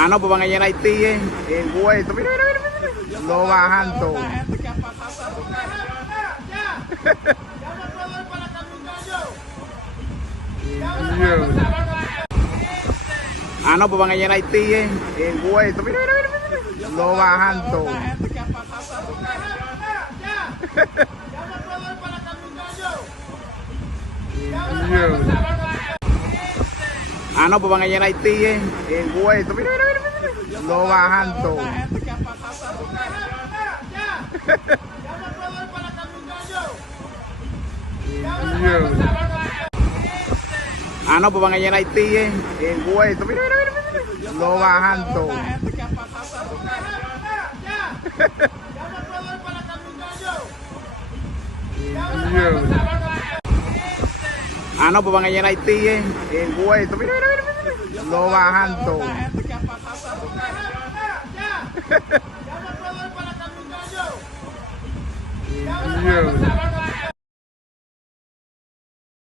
Ah, no, pues van allá en Haití, el hueso. Mira, mira, mira, mira. Lo bajan todo. Dios. Ah, no, pues van allá en Haití, el hueso. Mira, mira, mira, mira. Lo bajan todo. Dios. Ah, no, pues van allá en Haití, el hueso. Mira, mira, mira, mira. Lo bajan todo. Dios. Ah, no, pues van allá en Haití, el hueso. Mira, mira, mira, mira. Lo bajan todo. Dios. Ah, no, pues van allá en Haití, el hueso. Mira, mira, mira, mira. Lo bajan todo. Dios.